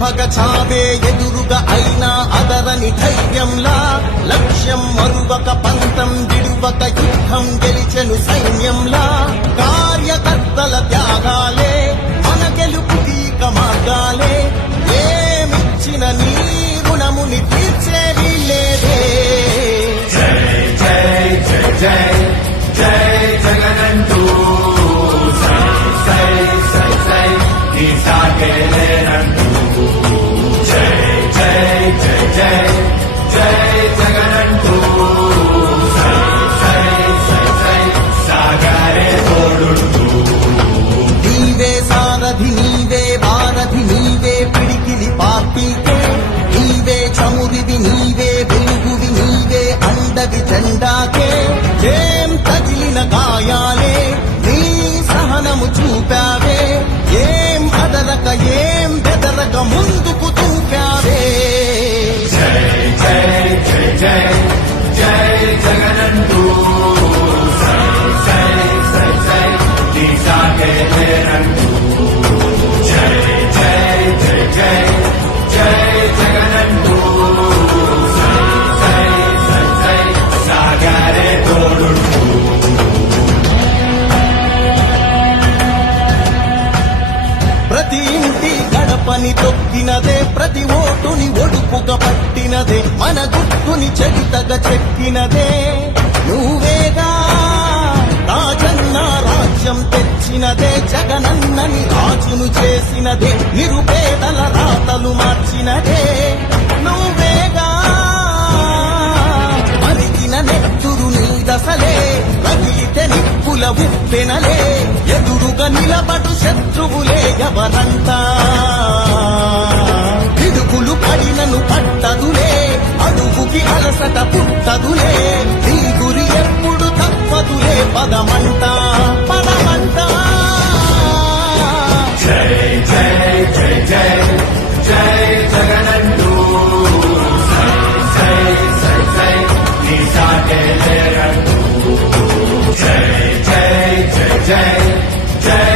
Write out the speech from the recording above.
భగ చావే ఎదురుగా అయినా అదరని ధైర్యంలా లక్ష్యం మరువక పంతం విడువక యుద్ధం గెలిచెను సైన్యంలా కార్యకర్తల త్యాగాలే మన గెలుపుదీక మార్గాలే ఏమిచ్చిన నీ రుణముని తీర్చేది లేదే. జై జై జై జై జై జగనంటూ సై సై సై సై ఈ సాగేలేనంటూ జై జై జై జై జై జగనంటూ సై సై సై సై సాగరే తోడుంటూ నీవే సారథి నీవే వారధి నీవే పిడికిలి పార్టీకే నీవే చమురివి నీవే వెలుగువి నీవే అండవి జెండాకే ఏం తగిలిన గాయాలే నీ సహనము చూపావే ఏం అదరక ఏం బెదరక ముందుకు చూపావే. జై జై జై జై జై జగనంటూ సై సై సై సై ఈ సాగేలేనంటూ జై జై జై జై జై జగనంటూ సై సై సై సై సాగరే తోడుంటూ ప్రతి ఇంటి గడపని తొక్కినదే ప్రతి ఓటుని ఒడుపుగా పట్టినదే మన గుర్తుని చెడితగా చెక్కినదే నువ్వేగా రాజన్న రాజ్యం తెచ్చినదే జగనన్నని రాజును చేసినదే నిరుపేదల రాతలు మార్చినదే నువ్వేగా మరిగిన నెత్తురు నీ దశలే రగిలితే నిప్పుల ఉప్పెనలే ఎదురుగా నిలబడు శత్రువులే ఎవరంతా పిడుగులు పడినను పట్టదులే అడుగుకి అలసట పుట్టదులే నీ గురి ఎప్పుడు తప్పదులే పదమంట పదమంట. జై జై జై జై జై జగనంటూ సై సై సై సై ఈ సాగేలేనంటూ జై జై జై జై జై